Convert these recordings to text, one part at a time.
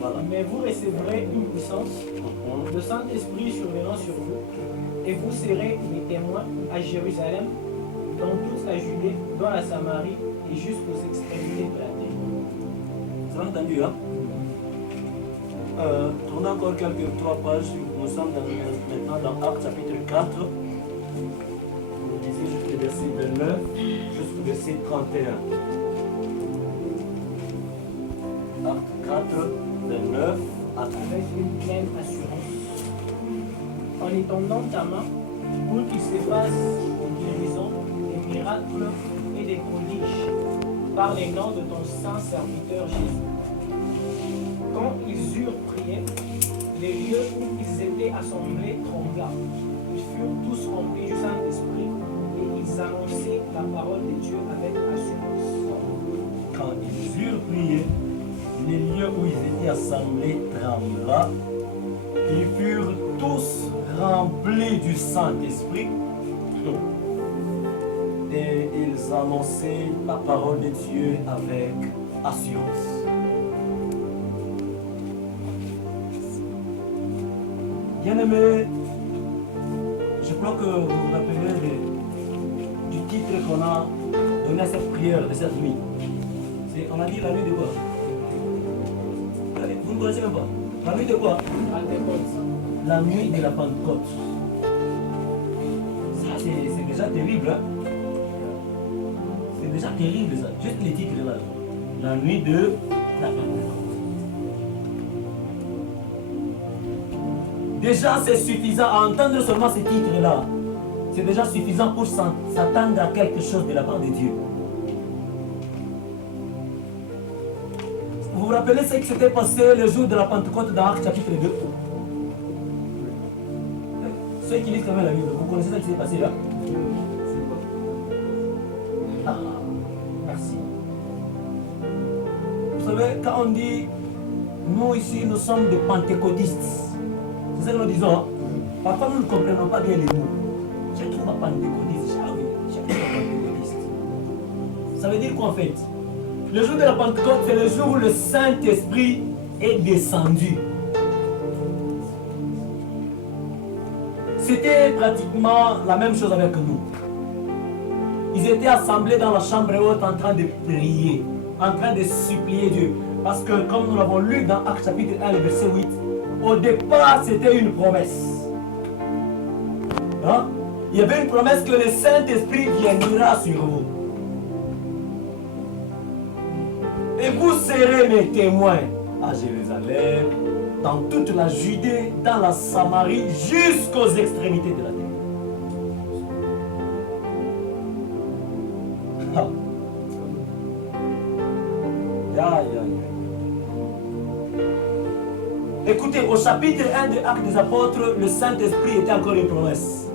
Voilà. Mais vous recevrez une puissance, le Saint-Esprit survenant sur vous, et vous serez mes témoins à Jérusalem, dans toute la Judée, dans la Samarie et jusqu'aux extrémités de la terre. Vous avez entendu, hein? Tournons encore quelques 3 pages. Nous sommes maintenant dans Actes chapitre 4. Vous lisez jusqu'au verset 29 jusqu'au verset 31. Actes 4, 29 à 30. Avec une pleine assurance, en étendant ta main, pour qu'il se fasse des guérisons, des miracles et des prodiges, par les noms de ton saint serviteur Jésus. Quand ils eurent prié, les lieux où ils étaient assemblés trembla. Ils furent tous remplis du Saint-Esprit et ils annonçaient la parole de Dieu avec assurance. Quand ils eurent prié, les lieux où ils étaient assemblés trembla. Ils furent tous remplis du Saint-Esprit et ils annonçaient la parole de Dieu avec assurance. Bien-aimés, je crois que vous vous rappelez du titre qu'on a donné à cette prière de cette nuit. On a dit la nuit de quoi? Vous ne connaissez même pas. La nuit de quoi? La nuit de la Pentecôte. Ça, c'est déjà terrible. Hein? C'est déjà terrible, ça. Juste les titres là. La nuit de la Pentecôte. Déjà, c'est suffisant à entendre seulement ces titres-là. C'est déjà suffisant pour s'attendre à quelque chose de la part de Dieu. Vous vous rappelez ce qui s'était passé le jour de la Pentecôte dans Actes chapitre 2? Ceux qui lisent quand même la Bible, vous connaissez ce qui s'est passé là? Ah, merci. Vous savez, quand on dit, nous ici, nous sommes des pentecôtistes. C'est ça que nous disons. Hein? Parfois, nous ne comprenons pas bien les mots. Je trouve un pentecôtiste. Ah oui, je trouve un pentecôtiste. Ça veut dire quoi en fait? Le jour de la Pentecôte, c'est le jour où le Saint-Esprit est descendu. C'était pratiquement la même chose avec nous. Ils étaient assemblés dans la chambre haute en train de prier, en train de supplier Dieu. Parce que comme nous l'avons lu dans Actes chapitre 1, le verset 8, au départ c'était une promesse. Hein? Il y avait une promesse que le Saint-Esprit viendra sur vous. Et vous serez mes témoins à Jérusalem, dans toute la Judée, dans la Samarie, jusqu'aux extrémités de la terre. Ah. Écoutez, au chapitre 1 de Actes des Apôtres, le Saint-Esprit était encore une promesse.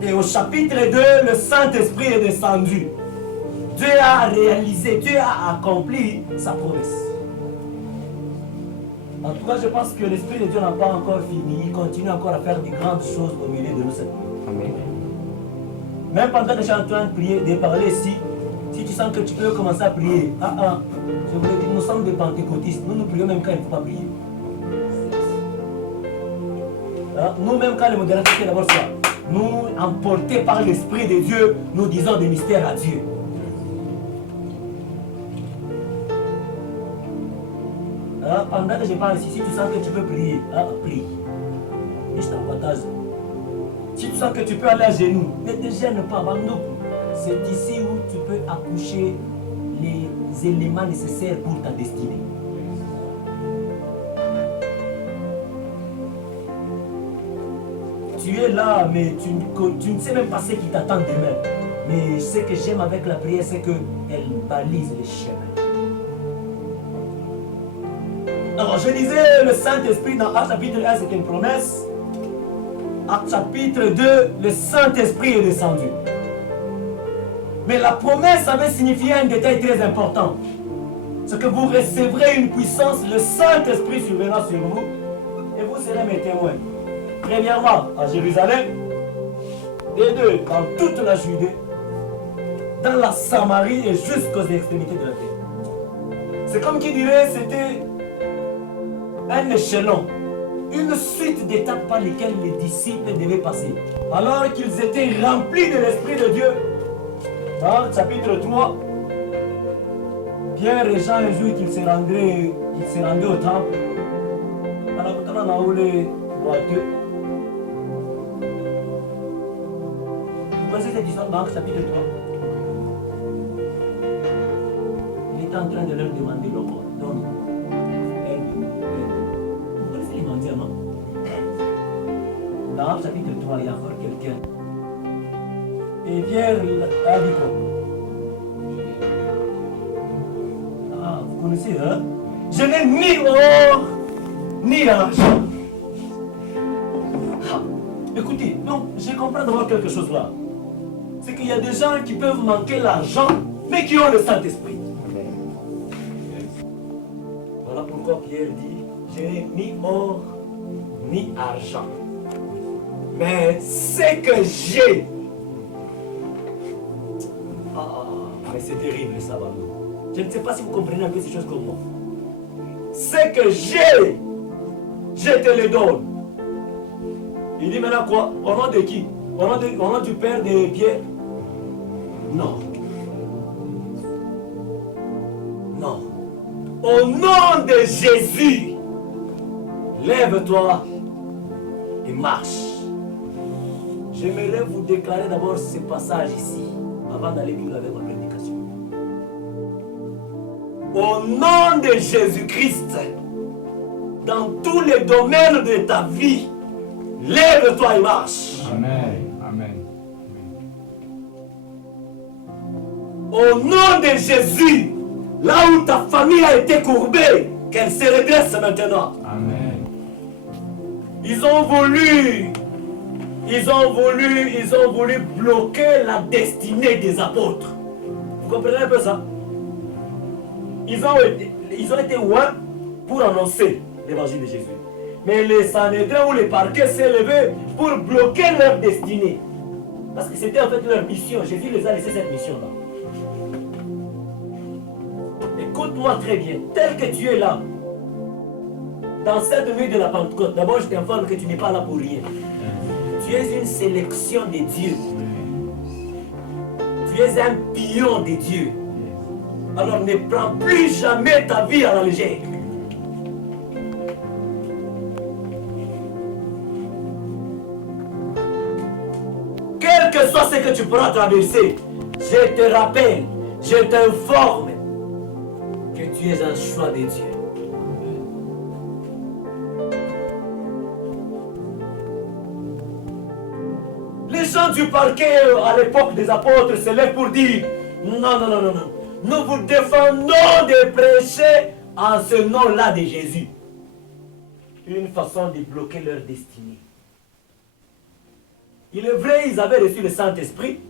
Et au chapitre 2, le Saint-Esprit est descendu. Dieu a réalisé, Dieu a accompli sa promesse. En tout cas, je pense que l'Esprit de Dieu n'a pas encore fini. Il continue encore à faire de grandes choses au milieu de nous cette nuit. Amen. Même pendant que je suis en train de prier, de parler ici, si tu sens que tu peux commencer à prier, je voulais dire, nous sommes des pentecôtistes. Nous prions même quand il ne faut pas prier. Nous-mêmes, quand le modérateur fait d'abord ça, nous, emportés par l'Esprit de Dieu, nous disons des mystères à Dieu. Pendant que je parle ici, si tu sens que tu peux prier, prie. Et je t'avantage. Si tu sens que tu peux aller à genoux, ne te gêne pas, c'est ici où tu peux accoucher les éléments nécessaires pour ta destinée. Tu es là, mais tu ne sais même pas ce qui t'attend demain. Mais ce que j'aime avec la prière, c'est qu'elle balise les chemins. Alors, je disais, le Saint-Esprit dans Actes chapitre 1, c'est une promesse. Actes chapitre 2, le Saint-Esprit est descendu. Mais la promesse avait signifié un détail très important. C'est que vous recevrez une puissance, le Saint-Esprit surviendra sur vous, et vous serez mes témoins. Premièrement, à Jérusalem, et deux, dans toute la Judée, dans la Samarie et jusqu'aux extrémités de la terre. C'est comme qui dirait, c'était un échelon, une suite d'étapes par lesquelles les disciples devaient passer. Alors qu'ils étaient remplis de l'Esprit de Dieu, dans le chapitre 3, Pierre et Jean, un jour qu'ils se rendaient au temple, alors on a roulé boiteux. Vous connaissez cette histoire dans Actes chapitre 3? Il était en train de leur demander l'eau. Donc, vous connaissez les mendiants, non? Dans Actes chapitre 3, il y a encore quelqu'un. Et Pierre a dit quoi? Ah, vous connaissez, hein? Je n'ai ni or, ni argent. Ah, écoutez, donc, je comprends d'abord quelque chose là. C'est qu'il y a des gens qui peuvent manquer l'argent, mais qui ont le Saint-Esprit. Voilà pourquoi Pierre dit, je n'ai ni or, ni argent. Mais ce que j'ai. Mais c'est terrible ça, Balo. Je ne sais pas si vous comprenez un peu ces choses comme moi. Ce que j'ai, je te le donne. Il dit maintenant quoi? Au nom de qui? Au nom du Père de Pierre? Non. Non. Au nom de Jésus, lève-toi et marche. J'aimerais vous déclarer d'abord ce passage ici, avant d'aller plus avec ma prédication. Au nom de Jésus-Christ, dans tous les domaines de ta vie, lève-toi et marche. Amen. Amen. Au nom de Jésus, là où ta famille a été courbée, qu'elle se redresse maintenant. Amen. Ils ont voulu bloquer la destinée des apôtres. Vous comprenez un peu ça? Ils ont été loin pour annoncer l'évangile de Jésus. Mais les Sanhédrins ou les parquets s'est levé pour bloquer leur destinée. Parce que c'était en fait leur mission. Jésus les a laissé cette mission-là. Écoute-moi très bien. Tel que tu es là, dans cette nuit de la Pentecôte, d'abord je t'informe que tu n'es pas là pour rien. Tu es une sélection de Dieu. Tu es un pion de Dieu. Alors ne prends plus jamais ta vie à la légère. Quel que soit ce que tu pourras traverser, je te rappelle, je t'informe que tu es un choix de Dieu. Les gens du parquet à l'époque des apôtres se lèvent pour dire non, non, non, non, non. Nous vous défendons de prêcher en ce nom-là de Jésus. Une façon de bloquer leur destinée. Il est vrai, ils avaient reçu le Saint-Esprit.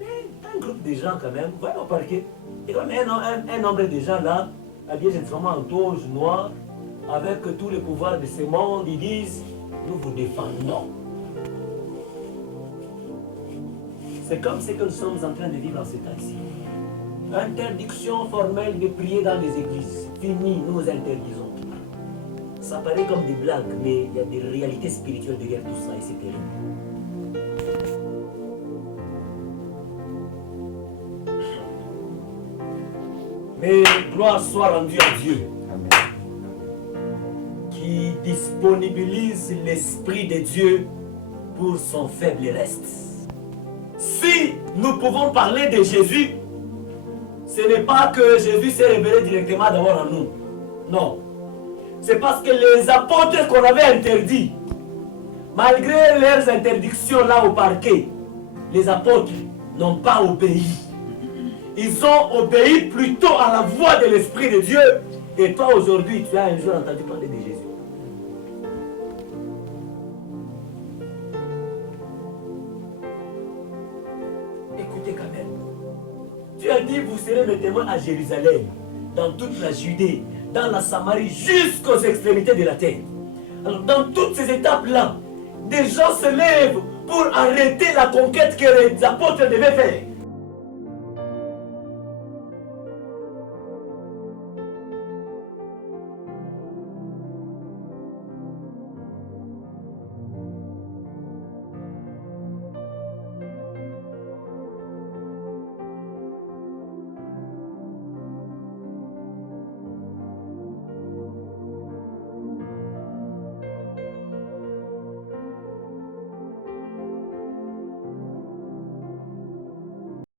Mais un groupe de gens quand même, voyez au parquet. Il y a un nombre de gens là, habillés généralement en toge noire, avec tous les pouvoirs de ce monde, ils disent, nous vous défendons. C'est comme ce que nous sommes en train de vivre en ce temps-ci. Interdiction formelle de prier dans les églises. Fini, nous interdisons. Ça paraît comme des blagues, mais il y a des réalités spirituelles derrière tout ça et c'est terrible. Mais gloire soit rendue à Dieu. Qui disponibilise l'Esprit de Dieu pour son faible reste. Si nous pouvons parler de Jésus, ce n'est pas que Jésus s'est révélé directement d'abord en nous. Non. C'est parce que les apôtres qu'on avait interdits, malgré leurs interdictions là au parquet, les apôtres n'ont pas obéi. Ils ont obéi plutôt à la voix de l'Esprit de Dieu. Et toi aujourd'hui, tu as un jour entendu parler de Jésus. Écoutez quand même. Tu as dit, vous serez mes témoins à Jérusalem, dans toute la Judée, dans la Samarie, jusqu'aux extrémités de la terre. Alors dans toutes ces étapes-là, des gens se lèvent pour arrêter la conquête que les apôtres devaient faire.